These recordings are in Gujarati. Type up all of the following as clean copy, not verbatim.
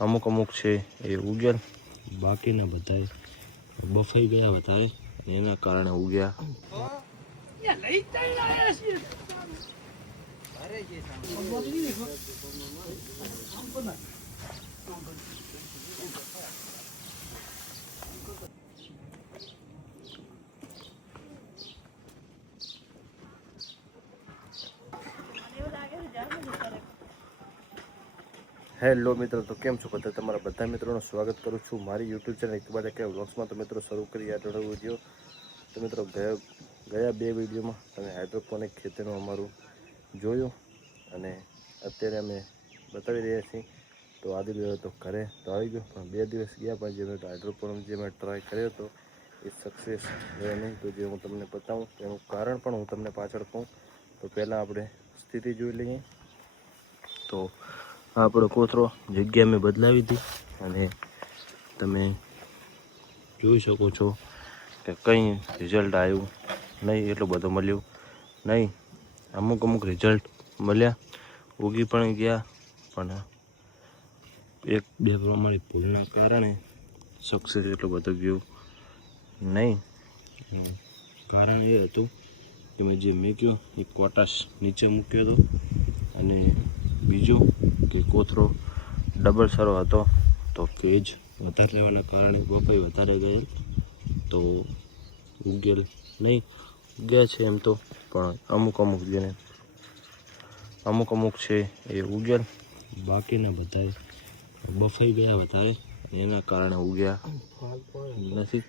અમુક અમુક છે એ ઉગેલ, બાકીના બધા બફાઈ ગયા વધારે એના કારણે ઉગ્યા. હેલો મિત્રો, તો કેમ છો બધા? તમારા બધા મિત્રોનું સ્વાગત કરું છું મારી યુટ્યુબ ચેનલ ઇકબાલ કે વ્લોગ્સમાં. તો મિત્રો શરૂ કરી આ વિડીયો. તો મિત્રો ગયા બે વિડીયોમાં તમે હાઇડ્રોપોનિક ખેતીનું અમારું જોયું અને અત્યારે અમે બતાવી રહ્યા છીએ. તો આદિલ તો ઘરે તો આવી ગયો, પણ 2 દિવસ ગયા પછી જે મેં હાઇડ્રોપોનિક જે મેં ટ્રાય કર્યો હતો એ સક્સેસ ગયો નહીં. તો જે હું તમને બતાવું એનું કારણ પણ હું તમને પાછળ કહું. તો પહેલાં આપણે સ્થિતિ જોઈ લઈએ. તો આપણો કોથળો જગ્યા મેં બદલાવી હતી અને તમે જોઈ શકો છો કે કંઈ રિઝલ્ટ આવ્યું નહીં, એટલું બધું મળ્યું નહીં. અમુક રિઝલ્ટ મળ્યા, ઉગી પણ ગયા, પણ 1-2 પ્રમાણે ભૂલના કારણે સક્સેસ એટલું બધું ગયું નહીં. કારણ એ હતું કે મેં જે મૂક્યો એ કોટાસ નીચે મૂક્યો હતો અને બીજું કે કોથળો ડબલ સરો હતો. તો ભેજ વધારે રહેવાના કારણે બફાઈ વધારે ગયેલ, તો ઉગેલ નહીં. ઉગ્યા છે એમ તો, પણ અમુક છે એ ઉગેલ, બાકીના બધા બફાઈ ગયા વધારે એના કારણે ઉગ્યા નથી.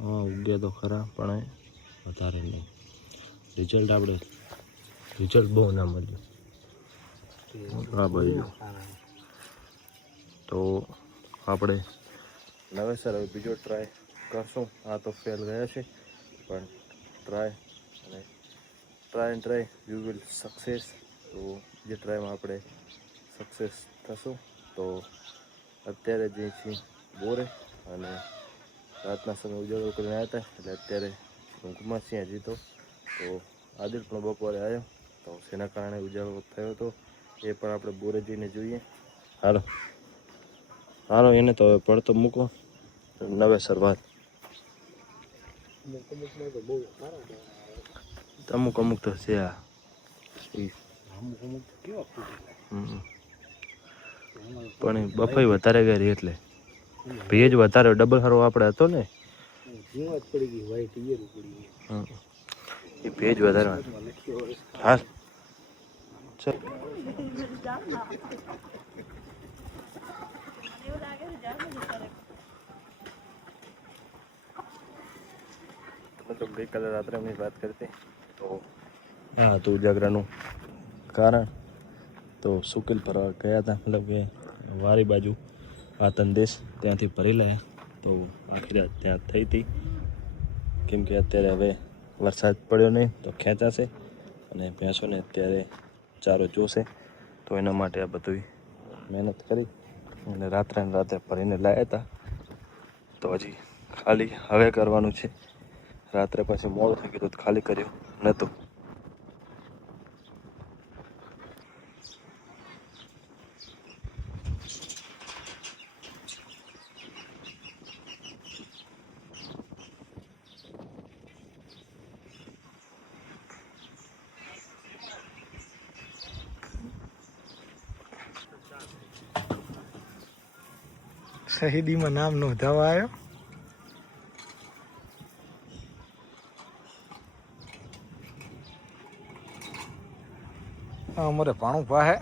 હા, ઉગ્યા તો ખરા, પણ વધારે નહીં. રિઝલ્ટ બહુ ના મળ્યું. હા ભાઈ, તો આપણે નવેસર હવે બીજો ટ્રાય કરશું. આ તો ફેલ ગયા છે, પણ ટ્રાય યુ વિલ સક્સેસ. તો જે ટ્રાયમાં આપણે સક્સેસ થશું. તો અત્યારે જે છીએ બોરે અને રાતના સમય ઉજાગરો કરીને આવ્યા હતા, એટલે અત્યારે ઊંઘમાં છીએ હજી તો આદિલ પણ બપોરે આવ્યો, તો જેના કારણે ઉજાગરો થયો હતો એ પણ આપણે બોરે જઈને જોઈએ. હાલો એને તો હવે પડતો મૂકો, નવેસર વાત. અમુક તો છે આ પણ બફાઈ વધારે ગઈ એટલે ભેજ વધારે ડબલ હરો આપણે હતો ને, એ ભેજ વધારે. હા ચલ, તો ગઈકાલે રાત્રે અમે વાત કરી હતી. તો હા હતું ઉજાગરાનું કારણ. તો સુકેલ ભરવા ગયા હતા, મતલબ કે વારી બાજુ આતન દેશ ત્યાંથી ભરી લે. તો આખી રાત ત્યાં થઈ હતી, કેમ કે અત્યારે હવે વરસાદ પડ્યો નહીં તો ખેંચાશે અને ભેંસોને અત્યારે ચારો જોશે. તો એના માટે આ બધું મહેનત કરી અને રાત્રે ભરીને લાવ્યા હતા. તો હજી ખાલી હવે કરવાનું છે. રાત્રે પછી મોડું થઈ ગયું તો ખાલી કર્યું નહોતું. શહીદીમાં નામ નોંધાવા આવ્યો. અમારે ભાણું પાસે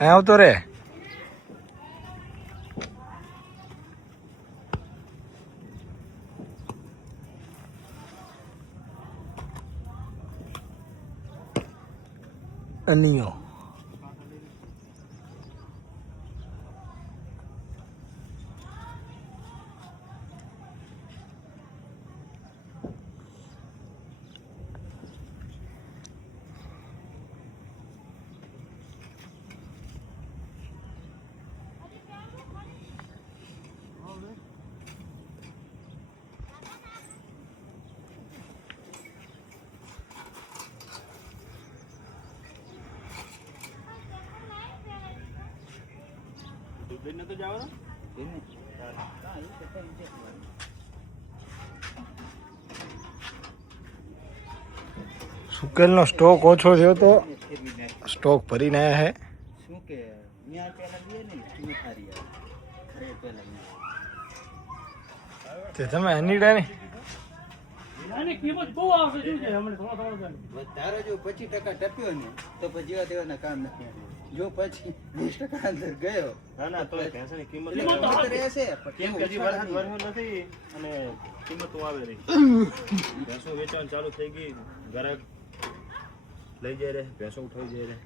આવતો રે. અનિયો લઈને તો જવાનો સુકેલનો સ્ટોક ઓછો થયો તો સ્ટોક ભરીને આવ્યા હે. શું કે ત્યાં પેલા દે ને શું થારી આવે અરે પેલા તે તમે અનીડા ને આની કિંમત બહુ આવશે શું છે હમણાં થોડો ધારો જો 25% ટપ્યો ને તો પછી જેવા તેવાના કામ નથી. જો પછી 20% અંદર ગયો ના તો ભેંસની કિંમત કિંમત તો રહેશે કેમ કે હજી વરસાદ વર્યો નથી અને કિંમત આવે રહી ભેંસો વેચાણ ચાલુ થઈ ગઈ ગ્રાહક લઈ જાય રે ભેંસો ઉઠાઈ જાય રે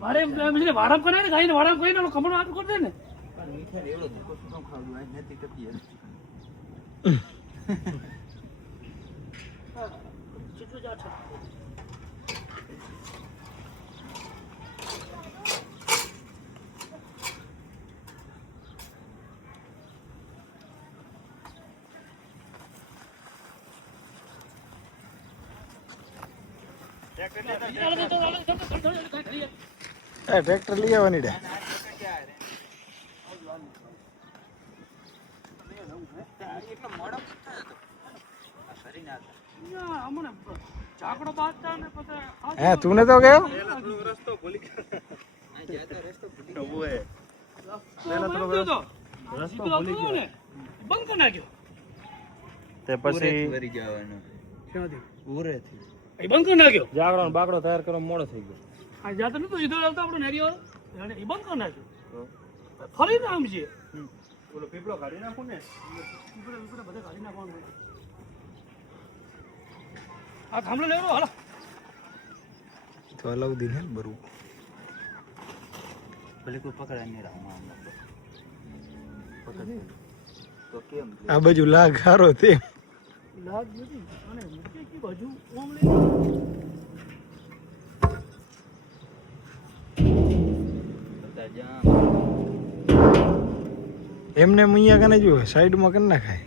મારે વારામ કરે ને ગાઈને વારામ કરીને કમળો હાથ કરી દે ને મીઠા એવડો ધક્કો શું ખાવું આજ નથી ટપી કેટલું જ આ છે ટ્રેક્ટર લઈ આવવાની ડે એટલો મોડો થયો હતો ફરી ના હમણાં ચાકડો બાંધતા ને પછી હે તું ને તો ગયો રસ્તો ભૂલી ગયો જ્યાં રસ્તો ભૂલી ઉભો હે રસ્તો ભૂલી ગયો ને બંધ કરી નાખ્યો તે પછી ભરી જવાનો ક્યાંથી ઉરેથી એ બંધ કરી નાખ્યો જાગરણ બાકડો તૈયાર કરવા મોડો થઈ ગયો આ જાતો નતો સીધો આવતો આપણો નેરિયો એ બંધ કરી નાખ્યો ફરી નામ છે ઓલો પીપળો કાઢી નાખું ને બધે કાઢી નાખવાનું આ થાંભલો લેવો હાલો તો અલગ દિન હે બરું ભલે કોઈ પકડાય નહીં રામમાં પકડ તો કેમ આ બાજુ લાગ હારો તે લાગ નથી અને મૂકે કે બાજુ ઓમ લઈ બધા જામ એમને મૈયા કને જો સાઈડમાં કરી નાખાય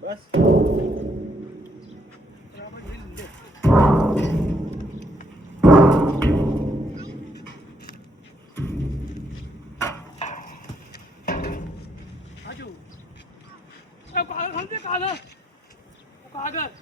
બસ બાજુ એ કાગળ સમજે કાગળ કાગળ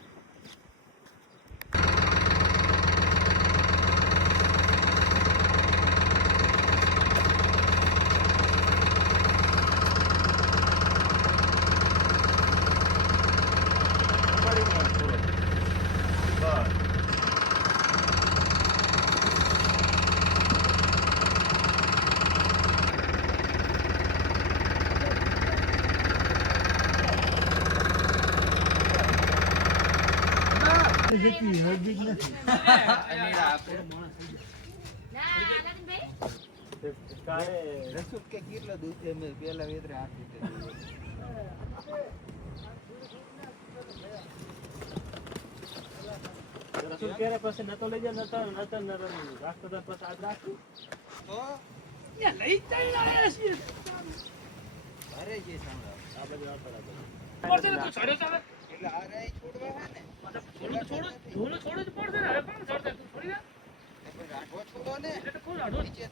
રસુક કે કેટલો દૂધ છે મેં પેલા વેતરે આપી દીધું રસૂલ ક્યારે પછી નતો લઈ જાય નતો રાખતો પછી આજ રાખું તો લઈ જાય લાયા છીએ અરે જે સાંભળો આ બધું આપડા પડશે ને તો છોડે ચાલે એટલે આ રે છોડવા હે ને છોડો છોડો જ પડશે ને હવે કોણ છોડશે તું છોડી દે એટલે રાઠો છોડો ને એટલે કોણ આડો નીચે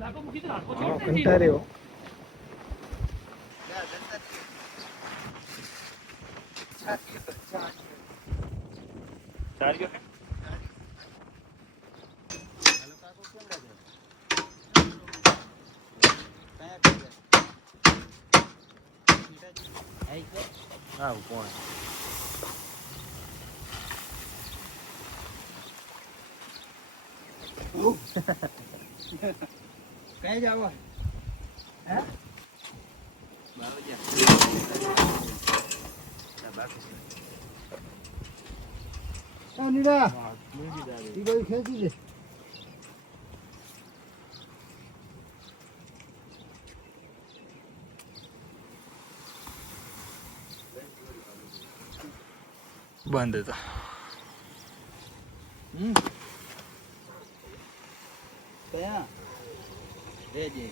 લાગો મૂકી દે આડો હા છોડ દે કંટાળ્યો ના જનતા છાતી પર છાતી ચાર ગયો હાલો કાકો કેમ લાગે કયા કરે આઈ કે હા કોણ કઈ જાવ હે બારો જા નીડા ઈ બાજુ ખેંચી દે બંધ હતો કયા રે જે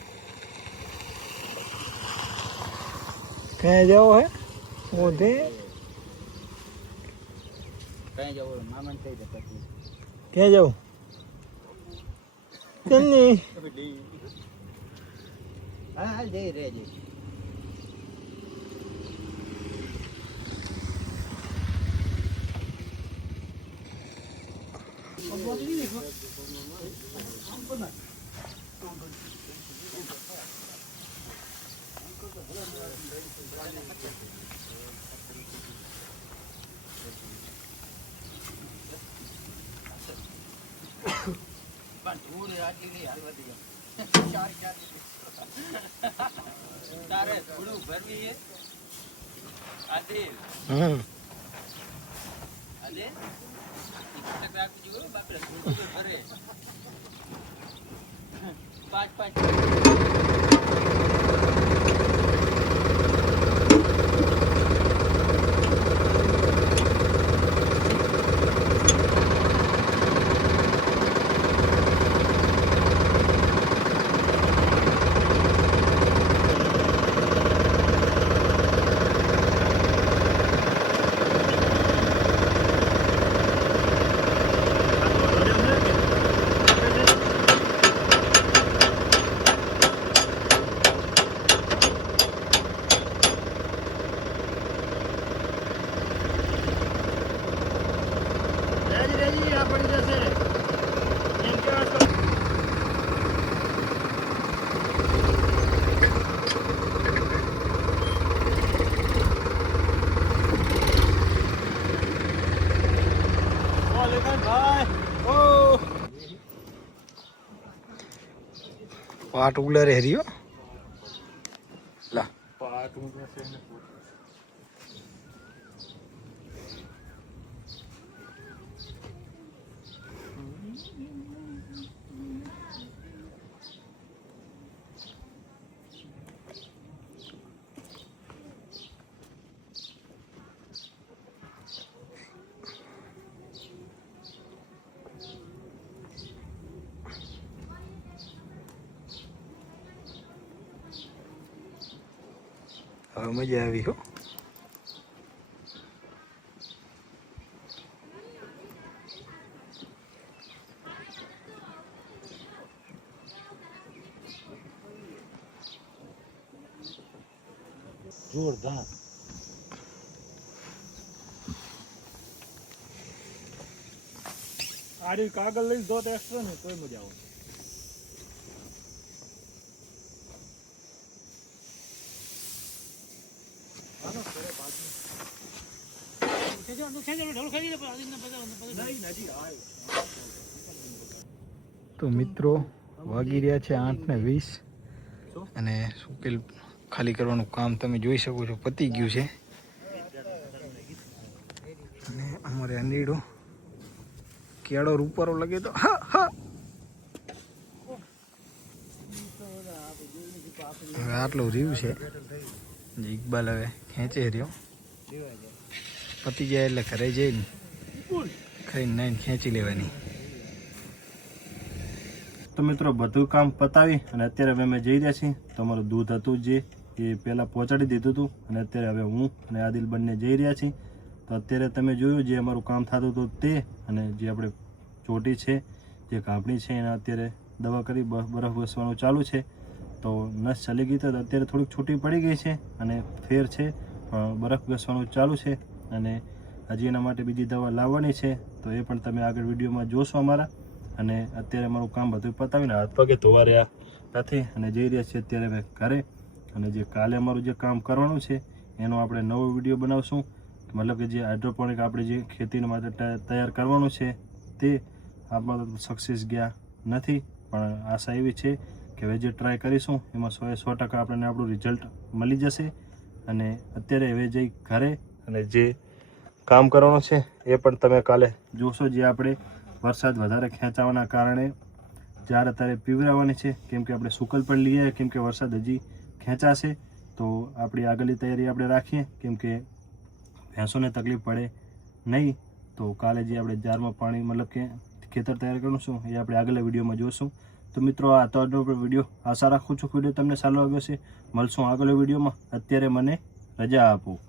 ક્યાં જાઓ હે મોઢે કઈ જવું મામા કહી દે પછી ક્યાં જાઉં કન્ની હા હાલ જઈ રહેજે તારે થોડું ભરવી છે આદિ હમ આદિ રાખજો બાપરે થોડું ભરે પાટ ઉગલા રે હરિયો લા હવે મજા આવી હો જોરદાર આડી કાગળ લઈ દો તો એક્સ્ટ્રા ને કોઈ મજા આવે તો મિત્રો વાગી રહ્યા છે 8:20 અને સુકેલ ખાલી કરવાનું કામ તમે જોઈ શકો છો પતી ગયું છે અને અમારે અંધેડો કેળો રૂપારો લગે તો હા હા હવે આટલું રહ્યું છે જે ઇકબાલ હવે ખેંચે રહ્યો પતી જાય એટલે ઘરે જઈને ખાઈને નાઈને ખેંચી લેવાની તો મિત્રો બધું કામ પતાવી અને અત્યારે હવે અમે જઈ રહ્યા છીએ તો અમારું દૂધ હતું જે એ પહેલાં પહોંચાડી દીધું હતું અને અત્યારે હવે હું અને આદિલ બંને જઈ રહ્યા છીએ તો અત્યારે તમે જોયું જે અમારું કામ થતું હતું તે અને જે આપણે ચોટી છે જે કાપણી છે એના અત્યારે દવા કરી બરફ ઘસવાનું ચાલુ છે તો નસ ચાલી ગઈ તો અત્યારે થોડીક છૂટી પડી ગઈ છે અને ફેર છે પણ બરફ ઘસવાનું ચાલુ છે અને હજી એના માટે બીજી દવા લાવવાની છે તો એ પણ તમે આગળ વિડીયોમાં જોશો અમારા અને અત્યારે અમારું કામ બધું પતાવીને હાથ પગે ધોવા રહ્યા નથી અને જઈ રહ્યા છીએ અત્યારે અમે ઘરે અને જે કાલે અમારું જે કામ કરવાનું છે એનો આપણે નવો વિડીયો બનાવશું મતલબ કે જે હાઇડ્રોપોનિક આપણે જે ખેતીના માટે તૈયાર કરવાનું છે તે આમાં સક્સેસ ગયા નથી પણ આશા એવી છે કે હવે જે ટ્રાય કરીશું એમાં 100% આપણને આપણું રિઝલ્ટ મળી જશે અને અત્યારે હવે જઈ ઘરે અને જે કામ કરવાનું છે એ પણ તમે કાલે જોશો જે આપણે વરસાદ વધારે ખેંચાવાના કારણે જ્યારે અત્યારે પીવરાવવાની છે કેમ કે આપણે સુકલ પણ લઈએ કેમ કે વરસાદ હજી ખેંચાશે તો આપણી આગળની તૈયારી આપણે રાખીએ કેમ કે ભેંસોને તકલીફ પડે નહીં તો કાલે જે આપણે જારમાં પાણી મતલબ કે ખેતર તૈયાર કરીશું એ આપણે આગળના વિડીયોમાં જોઈશું તો મિત્રો આ તો વિડીયો આશા રાખું છું કે વિડીયો તમને સારો લાગ્યો છે મળશું આગળના વિડીયોમાં અત્યારે મને રજા આપો.